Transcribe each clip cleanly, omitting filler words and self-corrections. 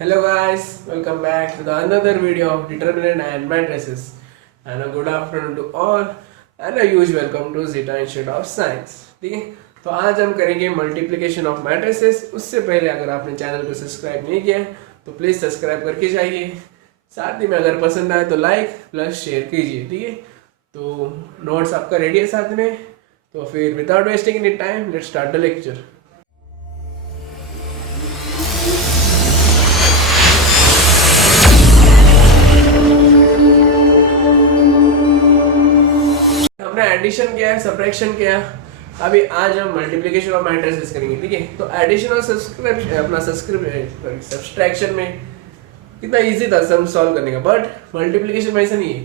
Hello guys, welcome back to the another video of determinant and matrices. And a good afternoon to all and a huge welcome to Zeta Institute of Science. ठीक है, तो आज हम करेंगे multiplication of matrices. उससे पहले अगर आपने चैनल को सब्सक्राइब नहीं किया है तो प्लीज़ सब्सक्राइब करके जाइए। साथ ही में अगर पसंद आए तो लाइक प्लस शेयर कीजिए। ठीक है, तो नोट्स आपका रेडी है साथ में, तो फिर without wasting any time let's start the lecture. हमने एडिशन किया है, सब्ट्रैक्शन किया, अभी आज हम मल्टीप्लिकेशन ऑफ मैट्रिसेस करेंगे। ठीक है, तो एडिशन और सब्ट्रैक्शन में कितना इजी था सम सॉल्व करने का, बट मल्टीप्लिकेशन में ऐसा नहीं है,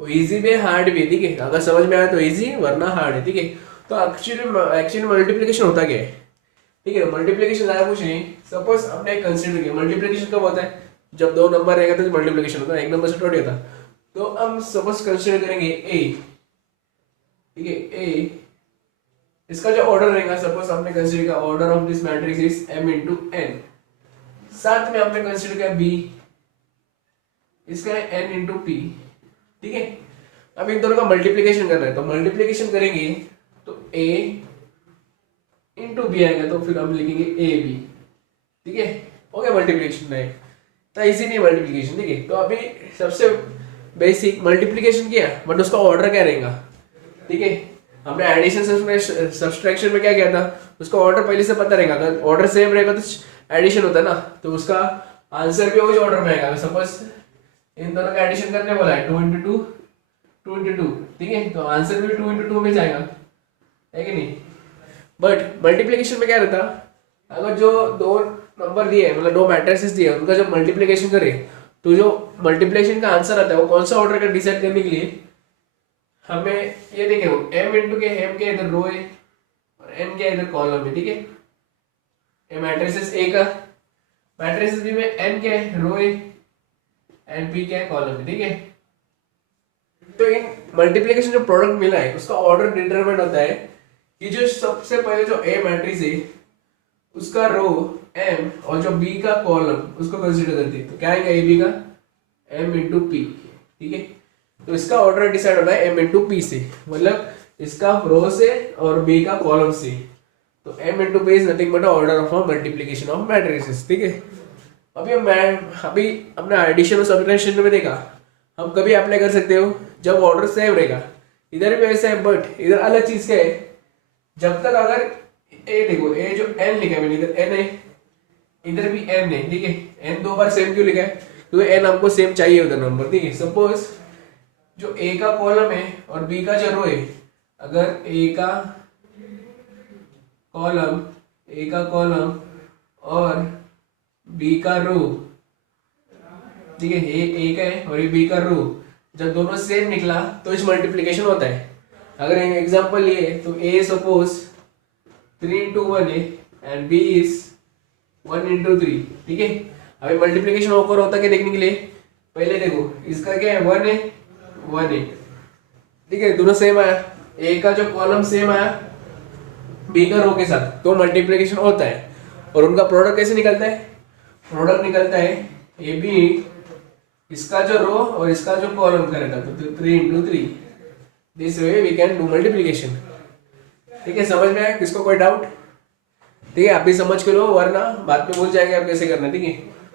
वो इजी भी है हार्ड भी है। ठीक है, अगर समझ में आया तो इजी, वरना हार्ड है। ठीक है, तो एक्चुअली मल्टीप्लिकेशन होता क्या है? ठीक है, मल्टीप्लिकेशन लाया कुछ नहीं। सपोज हमने कंसिडर किया मल्टीप्लिकेशन कब होता है, जब दो नंबर रहेगा तो मल्टीप्लिकेशन होता है, एक नंबर से थोड़ी होता। तो हम सपोज कंसिडर करेंगे ए। ठीक है, ए इसका जो ऑर्डर रहेगा, सपोज हमने कंसीडर किया order of this matrix is m into N. साथ में हमने कंसीडर किया बी, इसका है n इंटू पी। ठीक है, अब इन दोनों का मल्टीप्लिकेशन करना है, तो मल्टीप्लिकेशन करेंगे तो a इंटू बी आएगा, तो फिर हम लिखेंगे ए बी। ठीक है, हो गया मल्टीप्लिकेशन नहीं तो इजी नहीं मल्टीप्लिकेशन। ठीक है, तो अभी सबसे बेसिक मल्टीप्लिकेशन किया, बट उसका ऑर्डर क्या रहेगा? ठीक है, हमने एडिशन सब्सट्रैक्शन में क्या किया था, उसका ऑर्डर पहले से पता रहेगा। अगर ऑर्डर सेम रहेगा तो एडिशन होता है ना, तो उसका आंसर भी वही ऑर्डर में आएगा। सपोज इन दोनों का एडिशन करने बोला है 2 इंटू 2 इंटू 2। ठीक है, तो आंसर भी 2 इंटू 2 में जाएगा, है कि नहीं? बट मल्टीप्लिकेशन में क्या रहता, अगर जो दो नंबर दिए, मतलब दो मैट्रिसेस दिए, उनका जब मल्टीप्लिकेशन करे तो जो मल्टीप्लिकेशन का आंसर आता है वो कौन सा ऑर्डर का डिसाइड करने के लिए हमें ये देखे m इंटू के m के इधर रो है और n के इधर कॉलम है। ठीक है, ये मैट्रिसेस A का, मैट्रिसेस B में n के रो है एंड p के कॉलम है। ठीक है, तो इन मल्टीप्लिकेशन जो प्रोडक्ट मिला है उसका ऑर्डर डिटरमाइन होता है कि जो सबसे पहले जो A मैट्रिक्स है उसका रो m और जो B का कॉलम उसको कंसीडर करते हैं, तो क्या आएगा A B का m इंटू p। ठीक है, तो इसका ऑर्डर डिसाइड होता है m इंटू पी से, मतलब इसका रो से और b का कॉलम से। तो m into P is nothing but order of multiplication of matrices. ठीक है, अभी हमने एडिशन और सब्ट्रैक्शन में देखा, हम कभी अप्लाई कर सकते हो जब ऑर्डर सेम रहेगा। इधर भी वैसे है, बट इधर अलग चीज क्या है, जब तक अगर ए देखो, ए जो n लिखा है मैंने, इधर n है, इधर भी n है। ठीक है, n दो बार सेम क्यों लिखा है, क्योंकि n हमको सेम चाहिए उधर नंबर। ठीक है, सपोज जो A का कॉलम है और B का जो रो है, अगर A का कॉलम और B का रो, ठीक है, A का है और ये B का रो, जब दोनों सेम निकला तो इस मल्टीप्लिकेशन होता है। अगर एग्जांपल लिए तो A सपोज 3 इंटू 1 है एंड B इज 1 इंटू 3। ठीक है, अभी मल्टीप्लिकेशन ओकर होता है क्या देखने के लिए, पहले देखो इसका क्या है, 1 है 1 है। ठीक है, दोनों सेम आया, ए का जो कॉलम सेम आया बी का रो के साथ, तो मल्टीप्लिकेशन होता है। और उनका प्रोडक्ट कैसे निकलता है, प्रोडक्ट निकलता है ए बी, इसका जो रो और इसका जो कॉलम करेगा, तो 3 into 3। This way we can do multiplication. ठीक है, समझ में आया? किसको कोई डाउट? ठीक है, आप भी समझ के लो, वरना बाद में भूल जाएंगे आप कैसे करना है। ठीक है,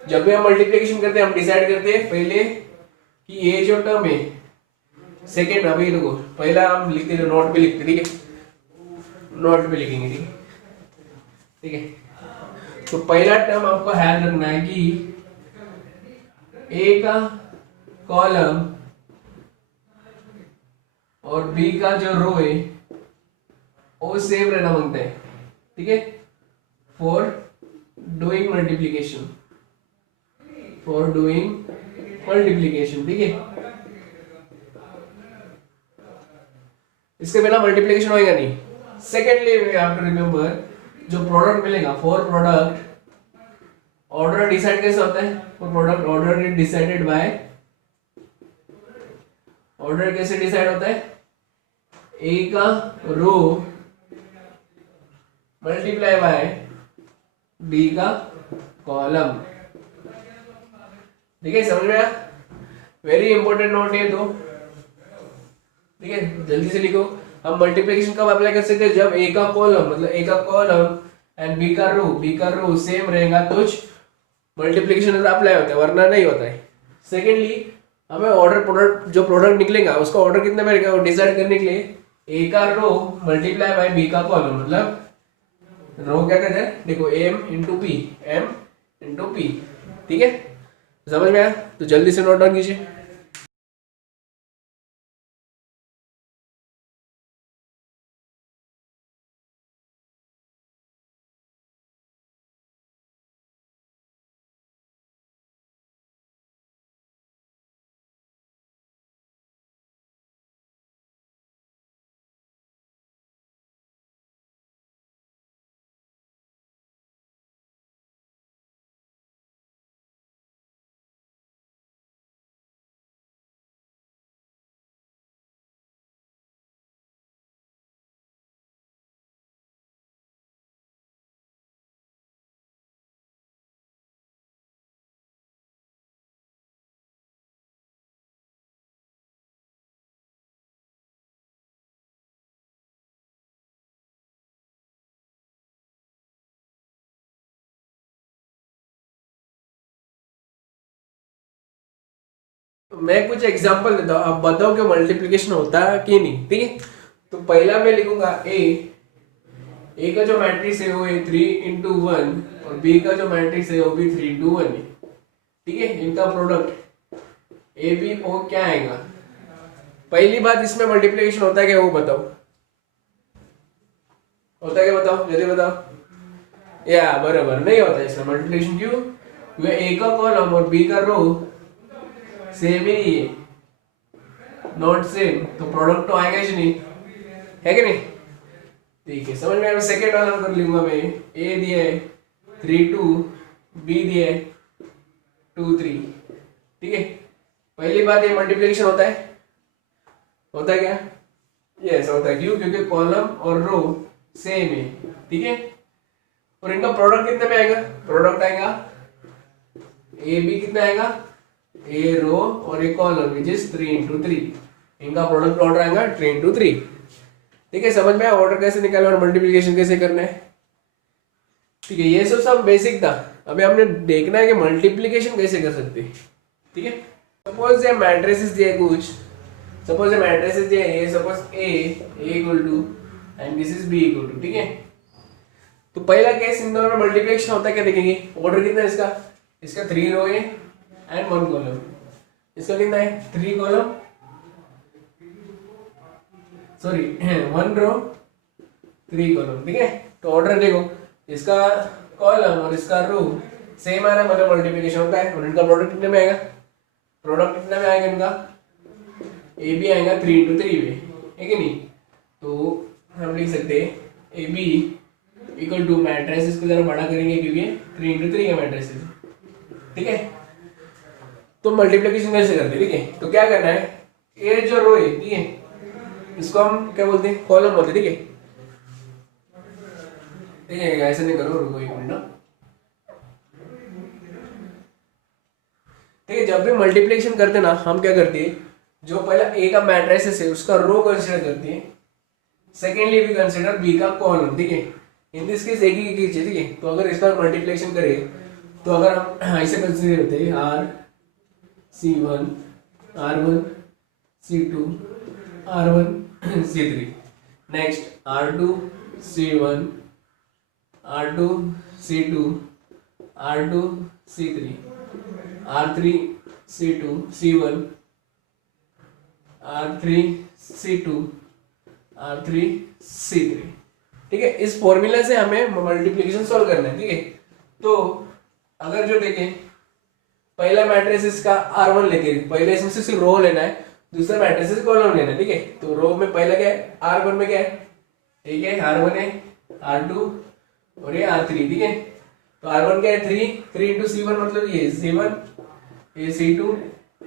जब भी हम मल्टीप्लिकेशन करते हैं हम डिसाइड करते हैं पहले कि ये जो टर्म है, सेकेंड अभी देखो, पहला हम लिखते थे नोट पे लिखते। ठीक है, नोट पे लिखेंगे। ठीक है, ठीक है, तो पहला टर्म आपको ध्यान रखना है कि ए का कॉलम और बी का जो रो है वो सेम रहना मांगता है। ठीक है, for doing multiplication, for doing multiplication. ठीक है, इसके बिना मल्टीप्लिकेशन होएगा नहीं। Secondly we have to remember, जो प्रोडक्ट मिलेगा फॉर प्रोडक्ट, ऑर्डर डिसाइड कैसे होता है for product, order is decided by, order कैसे डिसाइड होता है, ए का रो मल्टीप्लाई बाय बी का कॉलम। ठीक है, समझ में आया? वेरी इंपॉर्टेंट नोट ये दो, ठीक है, जल्दी से लिखो। हम मल्टीप्लिकेशन कब अप्लाई कर सकते हैं? जब ए का कॉलम मतलब ए का कॉलम एंड बी का रो सेम रहेगा तो मल्टीप्लिकेशन अप्लाई होता है, वरना नहीं होता है। सेकेंडली हमें ऑर्डर प्रोडक्ट जो प्रोडक्ट निकलेगा उसका ऑर्डर कितने में रहेगा वो डिसाइड करने के लिए ए का रो मल्टीप्लाई बाय बी का कॉलम, मतलब रो क्या कहते हैं, देखो एम इंटू पी, ठीक है, समझ में आया? तो जल्दी से नोट डाउन कीजिए। तो मैं कुछ एग्जांपल देता हूँ, आप बताओ कि मल्टीप्लिकेशन होता है कि नहीं, ठीक है। तो पहला मैं लिखूंगा ए का जो मैट्रिक्स है वो है 3 into 1 और बी का जो मैट्रिक्स है वो भी 3 into 1 है, ठीक है। इनका प्रोडक्ट ए बी ओ क्या आएगा? पहली बात, इसमें मल्टीप्लिकेशन होता है क्या वो बताओ, होता है क्या बताओ, जल्दी बताओ। या बराबर नहीं होता है इसमें मल्टीप्लिकेशन, क्यों? क्योंकि ए का कॉलम और बी का रो सेम ही है, नॉट सेम, तो प्रोडक्ट तो आएगा ही नहीं, है कि नहीं? ठीक है, समझ में आया? सेकेंड वाला कर लूंगा मैं। ए दिया है 3 2, बी दिया है 2 3, ठीक है। पहली बात, ये मल्टीप्लिकेशन होता है क्या? यस होता है, क्यों? क्योंकि कॉलम और रो सेम है, ठीक है। और इनका प्रोडक्ट कितने में आएगा? प्रोडक्ट आएगा ए बी, कितना आएगा? ए रो और ए कॉलम विच इज 3 into 3, इनका प्रोडक्ट ऑर्डर आएगा 3 into 3, ठीक है। समझ में ऑर्डर कैसे निकालना और मल्टीप्लिकेशन कैसे करना है, ठीक है। ये सब बेसिक था। अभी हमने देखना है कि मल्टीप्लिकेशन कैसे कर सकते हैं, ठीक है। सपोज ये मैट्रिसेस दिए कुछ, सपोज ये मैट्रिसेस दिए A, suppose A equal to and this is B equal to, ठीक है। तो पहला केस इन दोनों में मल्टीप्लिकेशन होता है क्या देखेंगे। ऑर्डर कितना है इसका 3 रो है एंड 1 कॉलम। इसका कितना है? 3 कॉलम, सॉरी 1 रो 3 कॉलम, ठीक है। तो ऑर्डर देखो, इसका कॉलम और इसका रो सेम आ रहा है, मतलब मल्टीप्लिकेशन होता है। और इनका प्रोडक्ट कितने में आएगा? प्रोडक्ट कितने में आएगा इनका? ए बी आएगा 3 into 3 में, है कि नहीं? तो हम लिख सकते हैं A B equal to matrices को जरा बड़ा करेंगे क्योंकि 3 into 3 का मैट्रिस है, ठीक है। तो मल्टीप्लिकेशन कैसे करते हैं, ठीक है। तो क्या करना है, ए जो रो है, ठीक है, इसको हम क्या बोलते हैं? कॉलम बोलते हैं, ठीक है। ठीक है, ऐसे नहीं करो, रुको 1 मिनट ना, ठीक है। जब भी मल्टीप्लिकेशन करते ना, हम क्या करते हैं, जो पहला ए का मैट्रिसेस है उसका रो कंसीडर करते हैं, सेकेंडली वी कंसीडर बी का कॉलम, ठीक है। इन दिस केस एक ही चीज है, ठीक है। तो अगर इसका मल्टीप्लिकेशन करें तो अगर हम ऐसे कंसीडर करते हैं are C1 R1 C2 R1 C3, next R2 C1 R2 C2 R2 C3 R3 C2 C1 R3 C2 R3 C3, ठीक है। इस फॉर्मूला से हमें मल्टीप्लिकेशन सॉल्व करना है, ठीक है। तो अगर जो देखें, पहला मैट्रिसेस का R1 लेके, पहले इसमें से सिर्फ रो लेना है, दूसरा मैट्रिसेस कॉलम लेना है, ठीक है। तो रो में पहला क्या है? R1 में क्या है? ठीक है, R1 है, R2 और ये R3, ठीक है। तो R1 क्या है? 3 into C1, मतलब ये C1 ये C2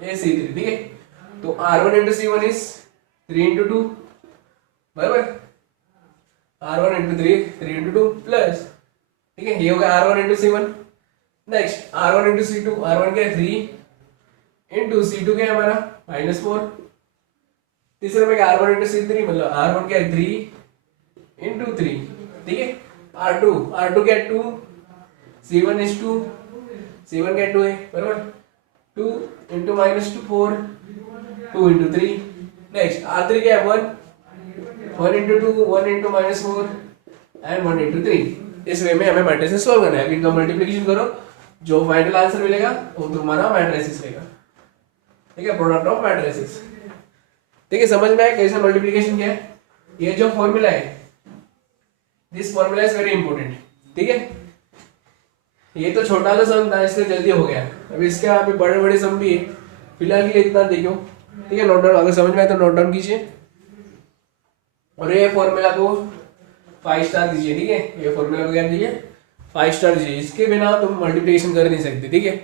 ये C3, ठीक है। तो R1 into C1 is 3 into 2, बराबर। R1 into 3 into 2 प्लस, ठीक है, ये होगा R1 into C1। Next R1 into C2, R1 क्या है? 3 इंटू C2 क्या है हमारा -4, तीसरे में क्या R1 इंटू C3 मतलब R1 क्या है 3 इंटू 3, ठीक है। R2 क्या है 2, C1 इज 2, C1 क्या है 2 है बराबर, 2 इंटू -4, 2 इंटू 3, नेक्स्ट R3 क्या है 1 इंटू 2, 1 इंटू -4 एंड 1 इंटू 3। इस वे में हमें मैट्रिसेस सॉल्व करना है। इनका मल्टीप्लिकेशन करो, जो फाइनल आंसर मिलेगा वो तुम्हारा मैट्रिसेस रहेगा, ठीक है, प्रोडक्ट ऑफ मैट्रिसेस। ठीक है, समझ में आया कैसे मल्टीप्लिकेशन किया है। ये जो फॉर्मूला है, this formula is very important, ठीक है। ये तो छोटा सा सम था इसलिए जल्दी हो गया, अब इसके यहाँ पे बड़े बड़े सम भी है, फिलहाल के लिए इतना देखो, ठीक है। नोट डाउन, अगर समझ में आए तो नोट डाउन कीजिए और ये फॉर्मूला को 5 स्टार दीजिए, ठीक है। ये फॉर्मूला को क्या दीजिए 5 स्टार दीजिए, इसके बिना तुम मल्टीप्लिकेशन कर नहीं सकते, ठीक है।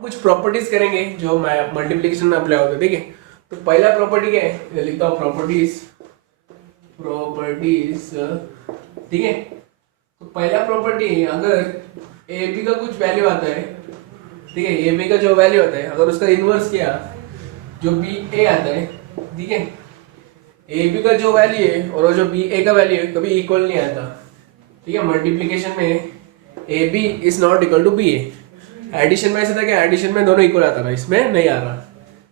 कुछ प्रॉपर्टीज करेंगे जो मल्टीप्लिकेशन में अप्लाई होते हैं, ठीक है। तो पहला प्रॉपर्टी क्या है, ये लिखता हूँ प्रॉपर्टीज, ठीक है। तो पहला प्रॉपर्टी, अगर ए बी का कुछ वैल्यू आता है, ठीक है, ए बी का जो वैल्यू आता है अगर उसका इनवर्स किया जो बी ए आता है, ठीक है, ए बी का जो वैल्यू है और वो जो बी ए का वैल्यू है कभी इक्वल नहीं आता, ठीक है। मल्टीप्लिकेशन में A B is not equal to B A, addition में ऐसा था कि एडिशन में दोनों इक्वल आता था, इसमें नहीं आ रहा,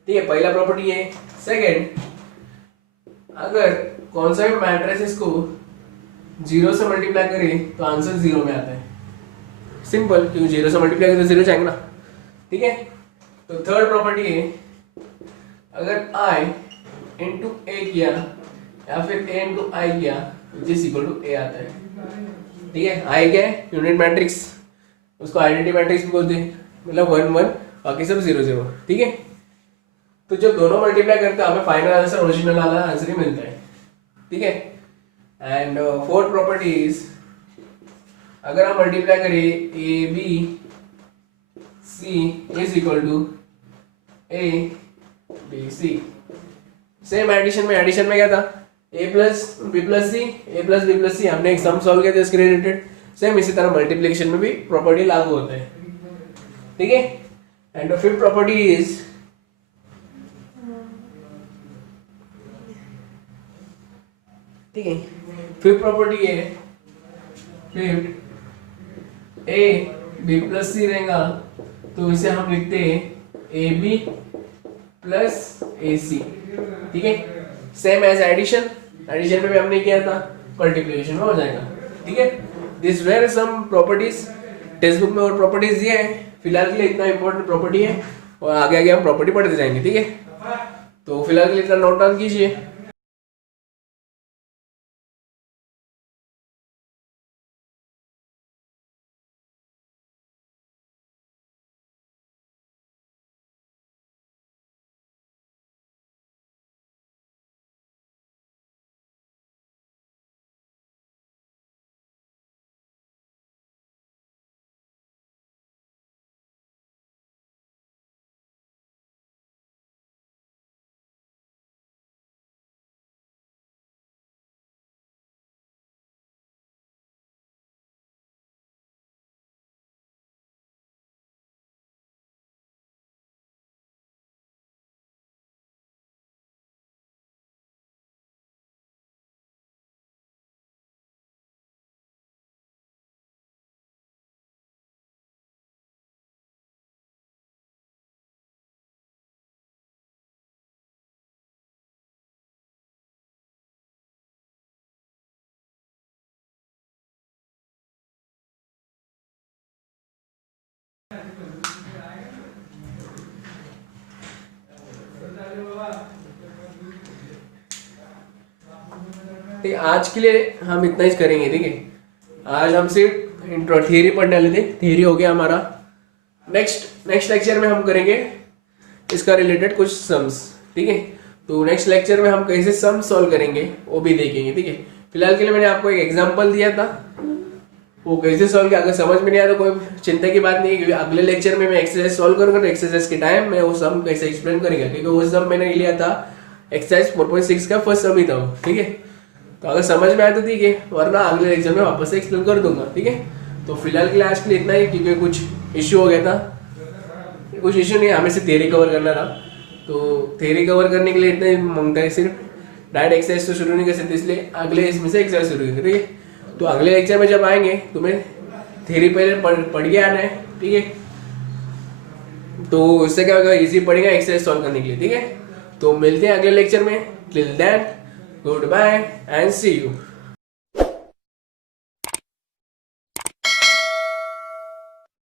ठीक है। पहला प्रॉपर्टी है। सेकंड, अगर कौन सा भी मैट्रिसेस को 0 से मल्टीप्लाई करें तो आंसर 0 में आता है, सिंपल, क्योंकि 0 से मल्टीप्लाई करें तो 0 जाएंगे ना, ठीक है। तो थर्ड प्रॉपर्टी है, अगर i इंटू ए किया या फिर a इंटू आई किया which is equal to a आता है, ठीक है। i क्या है, यूनिट मैट्रिक्स, उसको आइडेंटिटी मैट्रिक्स भी बोलते हैं, मतलब 1 1 बाकी सब 0 0, ठीक है। तो जब दोनों मल्टीप्लाई करते हैं हमें फाइनल आंसर ओरिजिनल वाला आंसर ही मिलता है, ठीक है। एंड फोर्थ प्रॉपर्टी इज, अगर हम मल्टीप्लाई करें A B C is equal to A B C, same addition में क्या था, A plus B plus C, हमने एक सम सॉल्व किया था इसके रिलेटेड, सेम इसी तरह मल्टीप्लिकेशन में भी प्रॉपर्टी लागू होता है, ठीक है। एंड फिफ्थ प्रॉपर्टी इज, ठीक है, फिफ्थ प्रॉपर्टी है, फिफ्थ ए बी प्लस सी रहेगा तो इसे हम लिखते हैं ए बी प्लस ए सी, ठीक है। सेम एज एडिशन में भी हमने किया था, मल्टीप्लिकेशन में हो जाएगा, ठीक है। This were some properties, textbook में और प्रॉपर्टीज दिए हैं, फिलहाल के लिए इतना इंपॉर्टेंट प्रॉपर्टी है और आगे आगे हम प्रॉपर्टी पढ़ते जाएंगे, ठीक है। तो फिलहाल के लिए इतना नोट डाउन कीजिए। ठीक है, आज के लिए हम इतना ही करेंगे। ठीक है, आज हम सिर्फ इंट्रो थियरी पढ़ने वाले थे, थियरी हो गया हमारा। नेक्स्ट लेक्चर में हम करेंगे इसका रिलेटेड कुछ सम्स। ठीक है, तो नेक्स्ट लेक्चर में हम कैसे सम सॉल्व करेंगे वो भी देखेंगे। ठीक है, फिलहाल के लिए मैंने आपको एक एग्जांपल दिया था, वो कैसे सॉल्व किया। अगर समझ में नहीं आया तो कोई चिंता की बात नहीं है, क्योंकि अगले लेक्चर में मैं एक्सरसाइज सॉल्व करूंगा, तो एक्सरसाइज के टाइम मैं वो सम कैसे एक्सप्लेन करेंगे, क्योंकि वो सम मैंने लिया था एक्सरसाइज 4.6 का फर्स्ट सम ही था वो। ठीक है, तो अगर समझ में आया तो ठीक है, वरना अगले लेक्चर में वापस से एक्सप्लेन कर दूंगा। ठीक है, तो फिलहाल के लिए आज के लिए इतना ही, क्योंकि कुछ इश्यू हो गया था। कुछ इश्यू नहीं, हमें सिर्फ थियरी कवर करना था, तो थियरी कवर करने के लिए इतना ही मांगता है। सिर्फ डायरेक्ट एक्सरसाइज तो शुरू नहीं कर सकते, इसलिए अगले इसमें से एक्सरसाइज शुरू करेंगे। ठीक है, तो अगले लेक्चर में जब आएंगे तुम्हें थियरी पहले पढ़ के आना है। ठीक है, तो उससे क्या होगा, इजी पड़ेगा एक्सरसाइज सॉल्व करने के लिए। ठीक है, तो मिलते हैं अगले लेक्चर में। Till then goodbye and see you.